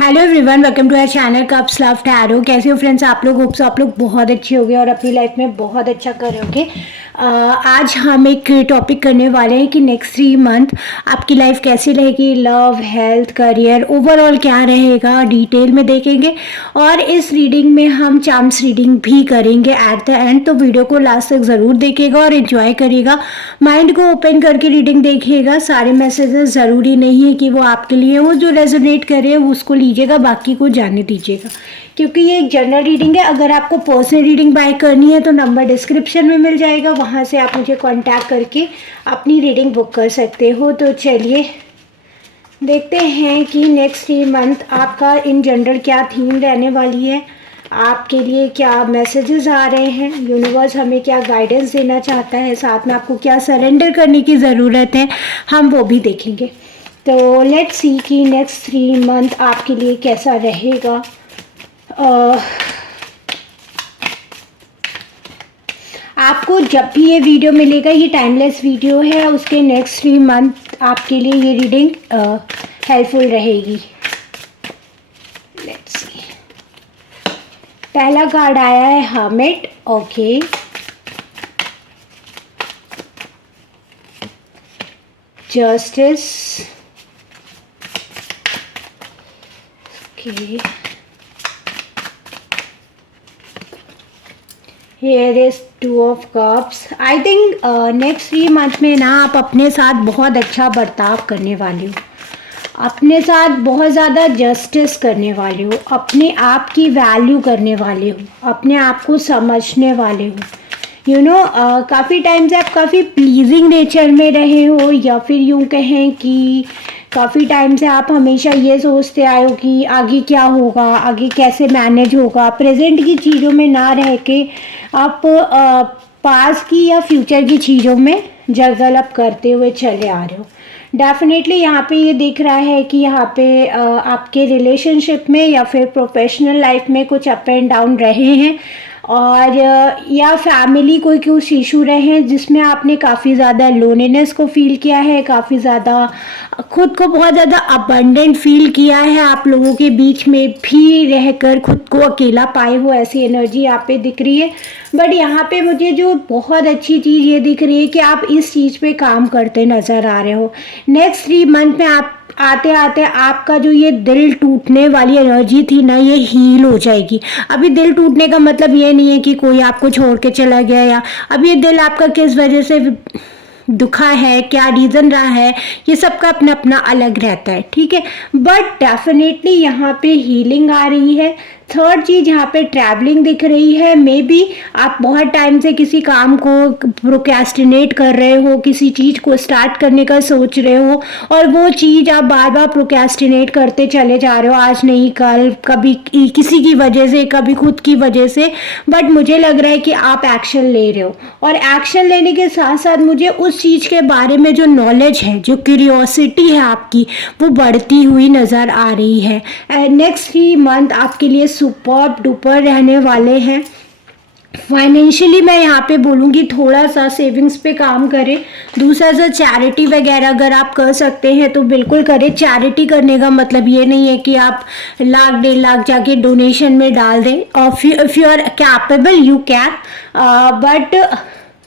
Hello everyone, welcome to our channel cups love tarot. कैसे हो friends आप लोग? होप्स आप लोग बहुत अच्छे होगे और अपनी लाइफ में बहुत अच्छा कर रहे होगे। आज हम एक टॉपिक करने वाले हैं कि नेक्स्ट 3 मंथ आपकी लाइफ कैसी रहेगी, लव, हेल्थ, करियर, ओवरऑल क्या रहेगा, डिटेल में देखेंगे। और इस रीडिंग में हम चार्म्स रीडिंग भी करेंगे एट द एंड, तो वीडियो को लास्ट तक ज़रूर देखिएगा और इन्जॉय करिएगा। माइंड को ओपन करके रीडिंग देखिएगा। सारे मैसेजेस ज़रूरी नहीं है कि वो आपके लिए हो, जो रेजोनेट करे उसको लीजिएगा, बाकी को जाने दीजिएगा, क्योंकि ये एक जनरल रीडिंग है। अगर आपको पर्सनल रीडिंग बाय करनी है तो नंबर डिस्क्रिप्शन में मिल जाएगा, वहाँ से आप मुझे कांटेक्ट करके अपनी रीडिंग बुक कर सकते हो। तो चलिए देखते हैं कि नेक्स्ट 3 मंथ आपका इन जनरल क्या थीम रहने वाली है, आपके लिए क्या मैसेजेस आ रहे हैं, यूनिवर्स हमें क्या गाइडेंस देना चाहता है, साथ में आपको क्या सरेंडर करने की ज़रूरत है, हम वो भी देखेंगे। तो लेट्स सी कि नेक्स्ट 3 मंथ आपके लिए कैसा रहेगा। आपको जब भी ये वीडियो मिलेगा, ये टाइमलेस वीडियो है, उसके नेक्स्ट 3 मंथ आपके लिए ये रीडिंग हेल्पफुल रहेगी। लेट्स सी, पहला कार्ड आया है hermit. Okay, justice. Okay, Here is 2 of Cups। I think next 3 month में ना आप अपने साथ बहुत अच्छा बर्ताव करने वाले हो, अपने साथ बहुत ज़्यादा जस्टिस करने वाले हो, अपने आप की वैल्यू करने वाले हो, अपने आप को समझने वाले हो। काफ़ी टाइम से आप काफ़ी प्लीजिंग नेचर में रहे हो, या फिर यूँ कहें कि काफ़ी टाइम से आप हमेशा ये सोचते आए हो कि आगे क्या होगा, आगे कैसे मैनेज होगा। प्रेजेंट की चीज़ों में ना रह के आप पास की या फ्यूचर की चीज़ों में जगल अप करते हुए चले आ रहे हो। डेफिनेटली यहाँ पे ये दिख रहा है कि यहाँ पे आपके रिलेशनशिप में या फिर प्रोफेशनल लाइफ में कुछ अप एंड डाउन रहे हैं, और या फैमिली कोई कुछ इशू रहे हैं जिसमें आपने काफ़ी ज़्यादा लोनलीनेस को फील किया है, काफ़ी ज़्यादा खुद को बहुत ज़्यादा अबंडेंट फील किया है। आप लोगों के बीच में भी रहकर खुद को अकेला पाए हो, ऐसी एनर्जी यहाँ पे दिख रही है। बट यहाँ पे मुझे जो बहुत अच्छी चीज़ ये दिख रही है कि आप इस चीज़ पे काम करते नज़र आ रहे हो। नेक्स्ट 3 मंथ में आप आते आते आपका जो ये दिल टूटने वाली एनर्जी थी ना, ये हील हो जाएगी। अभी दिल टूटने का मतलब ये नहीं है कि कोई आपको छोड़ के चला गया, या अब ये दिल आपका किस वजह से दुखा है, क्या रीज़न रहा है, ये सबका अपना अपना अलग रहता है, ठीक है। बट डेफिनेटली यहाँ पे हीलिंग आ रही है। थर्ड चीज़ यहाँ पे ट्रैवलिंग दिख रही है। मे बी आप बहुत टाइम से किसी काम को प्रोक्रेस्टिनेट कर रहे हो, किसी चीज़ को स्टार्ट करने का सोच रहे हो, और वो चीज़ आप बार बार प्रोक्रेस्टिनेट करते चले जा रहे हो, आज नहीं कल, कभी किसी की वजह से, कभी खुद की वजह से। बट मुझे लग रहा है कि आप एक्शन ले रहे हो, और एक्शन लेने के साथ साथ मुझे उस चीज़ के बारे में जो नॉलेज है, जो क्यूरियोसिटी है आपकी, वो बढ़ती हुई नज़र आ रही है। नेक्स्ट 3 मंथ आपके लिए सुपर डुपर रहने वाले हैं। फाइनेंशियली मैं यहाँ पे बोलूँगी थोड़ा सा सेविंग्स पे काम करें। दूसरा सा चैरिटी वगैरह अगर आप कर सकते हैं तो बिल्कुल करें। चैरिटी करने का मतलब ये नहीं है कि आप 1,00,000 1,50,000 जाके डोनेशन में डाल दें, और if you are capable you can, but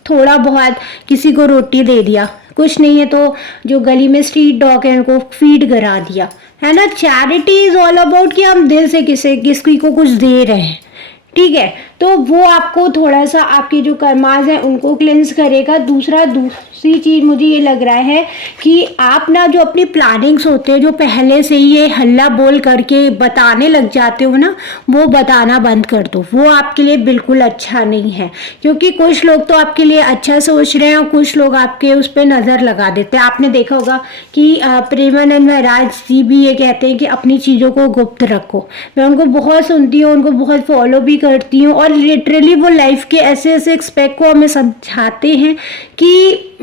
थोड़ा बहुत किसी को रोटी दे दिया, कुछ नहीं है तो जो गली में स्ट्रीट डॉग है उनको फीड करा दिया, है ना। चैरिटी इज़ ऑल अबाउट कि हम दिल से किसी को कुछ दे रहे हैं, ठीक है। तो वो आपको थोड़ा सा आपके जो कर्माज हैं उनको क्लेंस करेगा। दूसरी चीज़ मुझे ये लग रहा है कि आप ना जो अपनी प्लानिंग्स होते हैं, जो पहले से ही ये हल्ला बोल करके बताने लग जाते हो ना, वो बताना बंद कर दो। वो आपके लिए बिल्कुल अच्छा नहीं है, क्योंकि कुछ लोग तो आपके लिए अच्छा सोच रहे हैं और कुछ लोग आपके उस पर नज़र लगा देते हैं। आपने देखा होगा कि प्रेमानंद महाराज जी भी ये कहते हैं कि अपनी चीज़ों को गुप्त रखो। मैं उनको बहुत सुनती हूँ, उनको बहुत फॉलो भी करती हूँ, और लिटरली वो लाइफ के ऐसे ऐसे एक्सपेक्ट को हमें समझाते हैं कि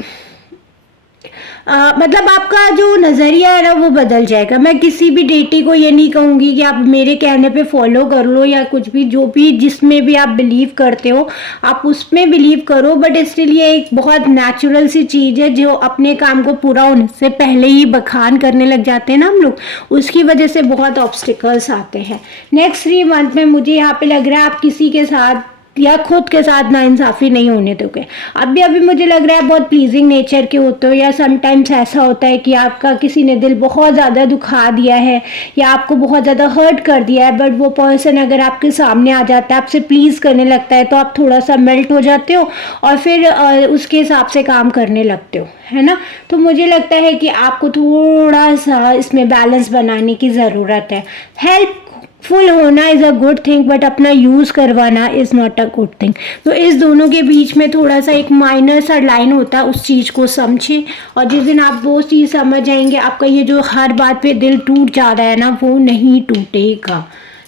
मतलब आपका जो नज़रिया है ना वो बदल जाएगा। मैं किसी भी डेटी को ये नहीं कहूँगी कि आप मेरे कहने पे फॉलो कर लो या कुछ भी, जो भी जिसमें भी आप बिलीव करते हो आप उसमें बिलीव करो, बट स्टिल ये एक बहुत नेचुरल सी चीज़ है जो अपने काम को पूरा होने से पहले ही बखान करने लग जाते हैं ना हम लोग, उसकी वजह से बहुत ऑब्स्टिकल्स आते हैं। नेक्स्ट 3 मंथ में मुझे यहाँ पे लग रहा है आप किसी के साथ या खुद के साथ नाइंसाफ़ी नहीं होने दोगे। अभी अभी मुझे लग रहा है बहुत प्लीजिंग नेचर के होते हो, या समटाइम्स ऐसा होता है कि आपका किसी ने दिल बहुत ज़्यादा दुखा दिया है या आपको बहुत ज़्यादा हर्ट कर दिया है, बट वो पर्सन अगर आपके सामने आ जाता है, आपसे प्लीज़ करने लगता है, तो आप थोड़ा सा मेल्ट हो जाते हो और फिर उसके हिसाब से काम करने लगते हो, है ना। तो मुझे लगता है कि आपको थोड़ा सा इसमें बैलेंस बनाने की ज़रूरत है। हेल्प फुल होना is a good thing, but अपना यूज़ करवाना is not a good thing. तो इस दोनों के बीच में थोड़ा सा एक माइनर सा लाइन होता है, उस चीज़ को समझें, और जिस दिन आप वो चीज़ समझ जाएंगे आपका ये जो हर बात पे दिल टूट जा रहा है ना वो नहीं टूटेगा।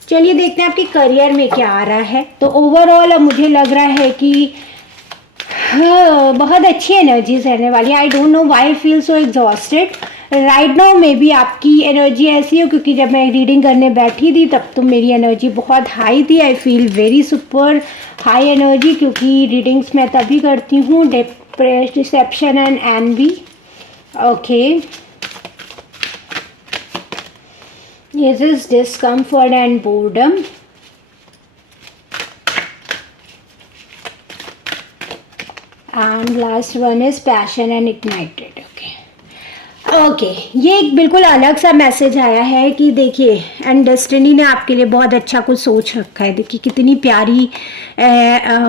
चलिए देखते हैं आपके करियर में क्या आ रहा है। तो ओवरऑल मुझे लग रहा है कि हाँ, बहुत अच्छी एनर्जीज रहने वाली है। I don't know why I feel so exhausted right now. May be आपकी एनर्जी ऐसी हो क्योंकि जब मैं रीडिंग करने बैठी थी तब तो मेरी एनर्जी बहुत हाई थी। I feel very super high energy, क्योंकि रीडिंग्स मैं तभी करती हूँ deception and envy. Okay, this is discomfort and boredom. and last one is passion and ignited. Okay, ये एक बिल्कुल अलग सा मैसेज आया है कि देखिए एंड डेस्टिनी ने आपके लिए बहुत अच्छा कुछ सोच रखा है। देखिए कितनी प्यारी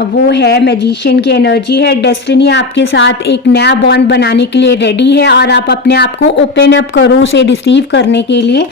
वो है, मैजिशियन की एनर्जी है। डेस्टिनी आपके साथ एक नया बॉन्ड बनाने के लिए रेडी है और आप अपने आप को ओपन अप करो उसे रिसीव करने के लिए।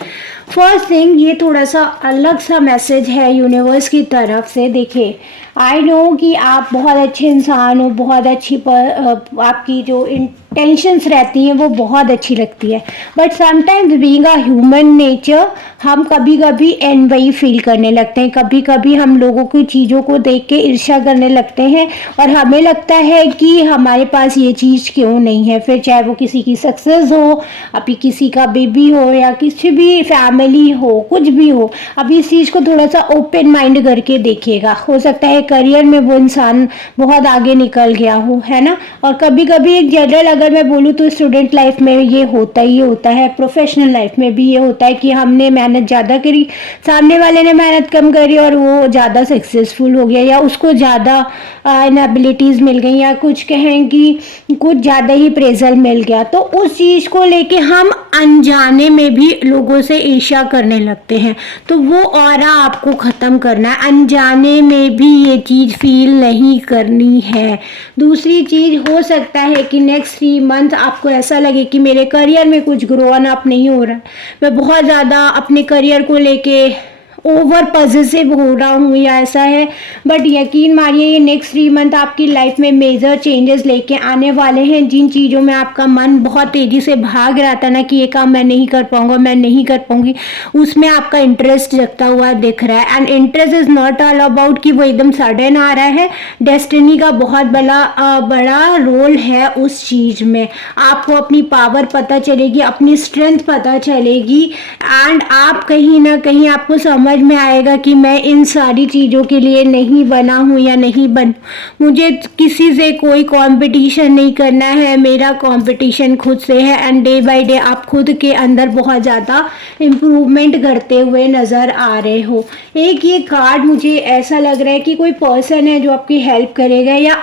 फर्स्ट थिंग, ये थोड़ा सा अलग सा मैसेज है यूनिवर्स की तरफ से। देखिए आई नो कि आप बहुत अच्छे इंसान हो, बहुत अच्छी आपकी जो इंटेंशंस रहती हैं वो बहुत अच्छी लगती है, but sometimes being a human nature हम कभी कभी एनवाई फील करने लगते हैं। कभी कभी हम लोगों की चीज़ों को देख के ईर्ष्या करने लगते हैं और हमें लगता है कि हमारे पास ये चीज़ क्यों नहीं है। फिर चाहे वो किसी की सक्सेस हो, अभी किसी का बेबी हो या किसी भी फैमिली हो, कुछ भी हो, अभी इस चीज़ को थोड़ा सा ओपन माइंड करके देखिएगा। हो सकता है करियर में वो इंसान बहुत आगे निकल गया हो, है ना। और कभी कभी एक जनरल अगर मैं बोलूँ तो स्टूडेंट लाइफ में ये होता ही होता है, प्रोफेशनल लाइफ में भी ये होता है कि हमने मेहनत ज़्यादा करी, सामने वाले ने मेहनत कम करी और वो ज़्यादा सक्सेसफुल हो गया, या उसको ज़्यादा एबिलिटीज़ मिल गई, या कुछ कहें कि कुछ ज़्यादा ही प्रेजल मिल गया। तो उस चीज़ को लेके हम अनजाने में भी लोगों से ईर्ष्या करने लगते हैं। तो वो ऑरा आपको ख़त्म करना है, अनजाने में भी ये चीज़ फील नहीं करनी है। दूसरी चीज़, हो सकता है कि नेक्स्ट 3 मंथ आपको ऐसा लगे कि मेरे करियर में कुछ ग्रोन अप नहीं हो रहा है, मैं बहुत ज़्यादा अपने करियर को लेके ओवर पॉजिटिव हो रहा हूँ या ऐसा है, बट यकीन मानिए ये नेक्स्ट 3 मंथ आपकी लाइफ में मेजर चेंजेस लेके आने वाले हैं। जिन चीज़ों में आपका मन बहुत तेज़ी से भाग रहा था ना कि ये काम मैं नहीं कर पाऊँगा, मैं नहीं कर पाऊँगी, उसमें आपका इंटरेस्ट जगता हुआ दिख रहा है। And interest is not all about कि वो एकदम सडन आ रहा है। डेस्टिनी का बहुत बड़ा रोल है उस चीज़ में। आपको अपनी पावर पता चलेगी, अपनी स्ट्रेंथ पता चलेगी, एंड आप कहीं ना कहीं आपको समझ में आएगा कि मैं इन सारी चीज़ों के लिए नहीं बना हूँ या नहीं बन, मुझे किसी से कोई कंपटीशन नहीं करना है, मेरा कंपटीशन खुद से है। एंड डे बाय डे आप खुद के अंदर बहुत ज़्यादा इम्प्रूवमेंट करते हुए नज़र आ रहे हो। एक ये कार्ड मुझे ऐसा लग रहा है कि कोई पर्सन है जो आपकी हेल्प करेगा, या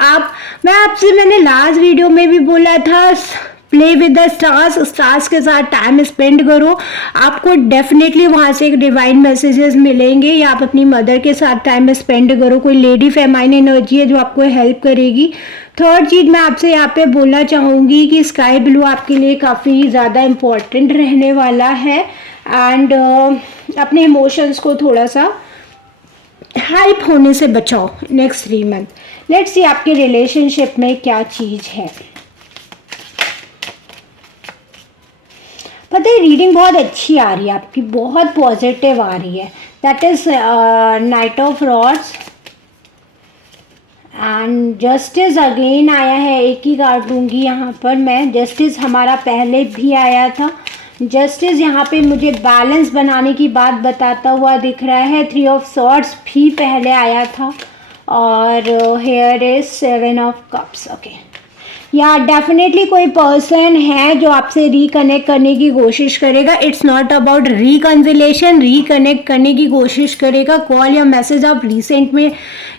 मैंने लास्ट वीडियो में भी बोला था play with the stars, stars के साथ टाइम स्पेंड करो, आपको डेफिनेटली वहाँ से एक डिवाइन मैसेजेस मिलेंगे, या आप अपनी मदर के साथ टाइम स्पेंड करो। कोई लेडी फेमाइन एनर्जी है जो आपको हेल्प करेगी। थर्ड चीज़ मैं आपसे यहाँ पे बोलना चाहूँगी कि स्काई ब्लू आपके लिए काफ़ी ज़्यादा इम्पोर्टेंट रहने वाला है। एंड अपने इमोशंस को थोड़ा सा हाइप होने से बचाओ नेक्स्ट 3 मंथ। लेट्स सी आपके रिलेशनशिप में क्या चीज़ है। पता है रीडिंग बहुत अच्छी आ रही है आपकी, बहुत पॉजिटिव आ रही है। That is night of rods and justice again आया है, एक ही कार्ड लूँगी यहाँ पर मैं। जस्टिस हमारा पहले भी आया था। जस्टिस यहाँ पे मुझे बैलेंस बनाने की बात बताता हुआ दिख रहा है। 3 ऑफ सॉर्ड्स भी पहले आया था और here is 7 of cups. Okay, या डेफिनेटली कोई पर्सन है जो आपसे रिकनेक्ट करने की कोशिश करेगा। It's not about reconciliation, reconnect करने की कोशिश करेगा। कॉल या मैसेज आप रिसेंट में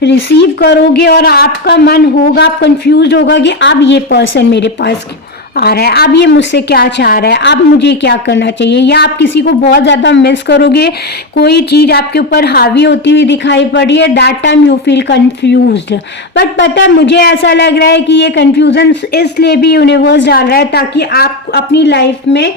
रिसीव करोगे और आपका मन होगा, आप कंफ्यूज होगा कि अब ये पर्सन मेरे पास आ रहा है, अब ये मुझसे क्या चाह रहा है, अब मुझे क्या करना चाहिए। या आप किसी को बहुत ज़्यादा मिस करोगे, कोई चीज़ आपके ऊपर हावी होती हुई दिखाई पड़ रही है, that time you feel confused. But पता है, मुझे ऐसा लग रहा है कि ये कंफ्यूजन इसलिए भी यूनिवर्स डाल रहा है ताकि आप अपनी लाइफ में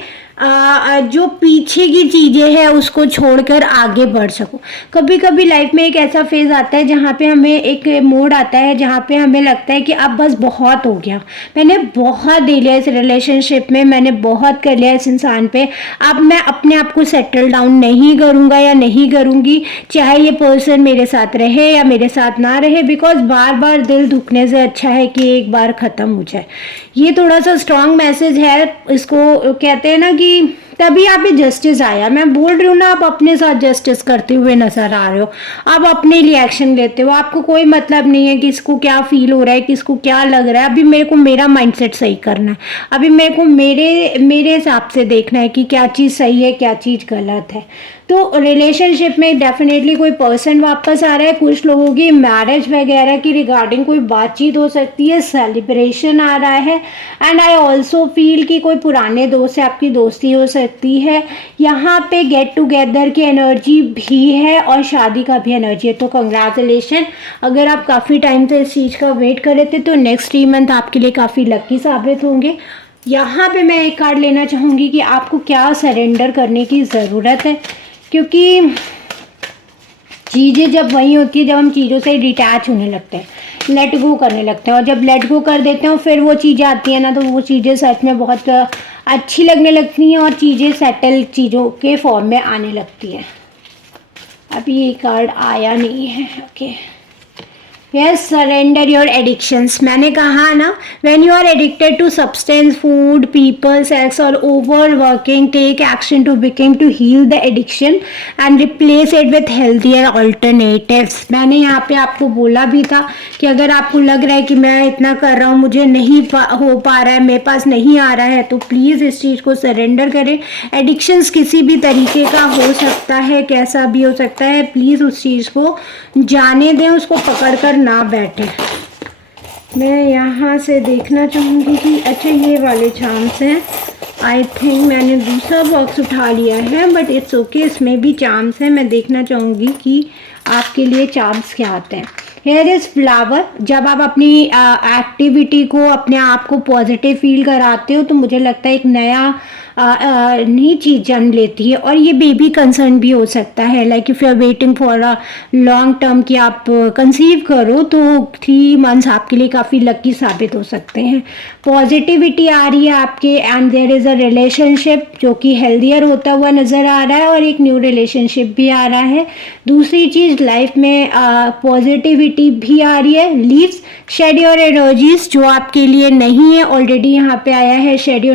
जो पीछे की चीज़ें हैं उसको छोड़कर आगे बढ़ सको। कभी कभी लाइफ में एक ऐसा फेज़ आता है जहाँ पे हमें एक मोड आता है जहाँ पे हमें लगता है कि अब बस बहुत हो गया, मैंने बहुत दे लिया इस रिलेशनशिप में, मैंने बहुत कर लिया इस इंसान पे, अब मैं अपने आप को सेटल डाउन नहीं करूँगा या नहीं करूँगी, चाहे ये पर्सन मेरे साथ रहे या मेरे साथ ना रहे, बिकॉज बार बार दिल दुखने से अच्छा है कि एक बार ख़त्म हो जाए। ये थोड़ा सा स्ट्रॉन्ग मैसेज है। इसको कहते हैं ना कि तभी आप जस्टिस आया। मैं बोल रही हूँ ना, आप अपने साथ जस्टिस करते हुए नजर आ रहे हो, आप अपने लिए एक्शन लेते हो, आपको कोई मतलब नहीं है किसको क्या फील हो रहा है, किसको क्या लग रहा है। अभी मेरे को मेरा माइंडसेट सही करना है, अभी मेरे को मेरे हिसाब से देखना है कि क्या चीज़ सही है क्या चीज़ गलत है। तो रिलेशनशिप में डेफिनेटली कोई पर्सन वापस आ रहा है। कुछ लोगों की मैरिज वगैरह की रिगार्डिंग कोई बातचीत हो सकती है, सेलिब्रेशन आ रहा है। एंड आई ऑल्सो फील कि कोई पुराने दोस्त से आपकी दोस्ती हो सकती है। यहाँ पे गेट टुगेदर की एनर्जी भी है और शादी का भी एनर्जी है। तो कंग्रेचुलेशन, अगर आप काफ़ी टाइम से इस चीज़ का वेट कर रहे थे तो नेक्स्ट 3 मंथ आपके लिए काफ़ी लकी साबित होंगे। यहाँ पे मैं एक कार्ड लेना चाहूँगी कि आपको क्या सरेंडर करने की ज़रूरत है, क्योंकि चीज़ें जब वही होती है जब हम चीज़ों से डिटैच होने लगते हैं, लेट गो करने लगते हैं, और जब लेट गो कर देते हैं फिर वो चीज़ें आती हैं ना, तो वो चीज़ें सच में बहुत अच्छी लगने लगती हैं और चीज़ें सेटल चीज़ों के फॉर्म में आने लगती हैं। अभी ये कार्ड आया नहीं है। Okay, yes, surrender your addictions. मैंने कहा ना, when you are addicted to substance, food, people, sex और overworking, take action to become to heal the addiction and replace it with healthier alternatives. मैंने यहाँ पे आपको बोला भी था कि अगर आपको लग रहा है कि मैं इतना कर रहा हूँ, मुझे नहीं हो पा रहा है, मेरे पास नहीं आ रहा है, तो प्लीज़ इस चीज़ को सरेंडर करें। एडिक्शंस किसी भी तरीके का हो सकता है, कैसा भी हो सकता है, प्लीज़ उस चीज़ को जाने दें, उसको पकड़ कर ना बैठे। मैं यहाँ से देखना चाहूँगी कि अच्छा ये वाले चार्म्स हैं। आई थिंक मैंने दूसरा बॉक्स उठा लिया है, बट इट्स ओके, इसमें भी चार्म्स हैं। मैं देखना चाहूँगी कि आपके लिए चार्म्स क्या आते हैं। Here is flower. जब आप अपनी एक्टिविटी को, अपने आप को पॉजिटिव फील कराते हो तो मुझे लगता है एक नया नई चीज़ जन्म लेती है। और ये बेबी कंसर्न भी हो सकता है, like if you are waiting for a long term कि आप कंसीव करो, तो 3 मंथ्स आपके लिए काफ़ी लकी साबित हो सकते हैं। पॉजिटिविटी आ रही है आपके, and there is a relationship जो कि हेल्दियर होता हुआ नज़र आ रहा है और एक न्यू रिलेशनशिप भी आ रहा है। दूसरी चीज़, लाइफ में पॉजिटिविटी भी आ रही है। लीव्स शेड योर एनर्जीज, जो आपके लिए नहीं है ऑलरेडी यहाँ पे आया है, shed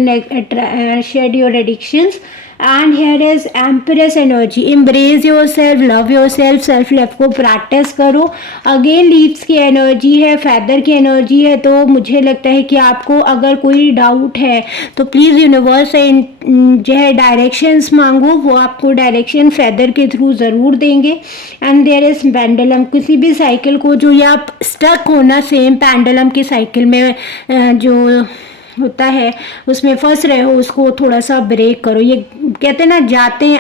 your addictions. And here is empress energy, embrace yourself, love yourself, self love को प्रैक्टिस करो। अगेन लीव्स की एनर्जी है, फैदर की एनर्जी है। तो मुझे लगता है कि आपको अगर कोई डाउट है तो प्लीज़ यूनिवर्स से जो है डायरेक्शंस मांगो, वो आपको डायरेक्शन फैदर के थ्रू ज़रूर देंगे। एंड देयर इज़ पेंडुलम, किसी भी साइकिल को जो या आप स्टक होना सेम पेंडुलम की साइकिल में जो होता है उसमें फंस रहे हो, उसको थोड़ा सा ब्रेक करो। ये कहते हैं ना, जाते हैं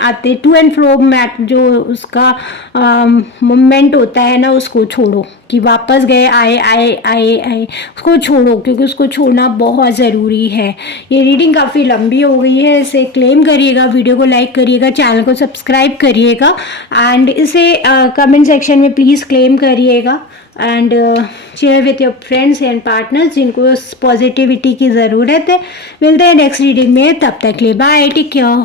आते टू एंड फ्रो मैट, जो उसका मूवमेंट होता है ना, उसको छोड़ो कि वापस गए आए, उसको छोड़ो, क्योंकि उसको छोड़ना बहुत ज़रूरी है। ये रीडिंग काफ़ी लंबी हो गई है, इसे क्लेम करिएगा, वीडियो को लाइक करिएगा, चैनल को सब्सक्राइब करिएगा, एंड इसे कमेंट सेक्शन में प्लीज़ क्लेम करिएगा, and share with your friends and partners जिनको पॉजिटिविटी की ज़रूरत है। मिलते हैं नेक्स्ट रीडिंग में, तब तक के लिए बाय, टेक केयर।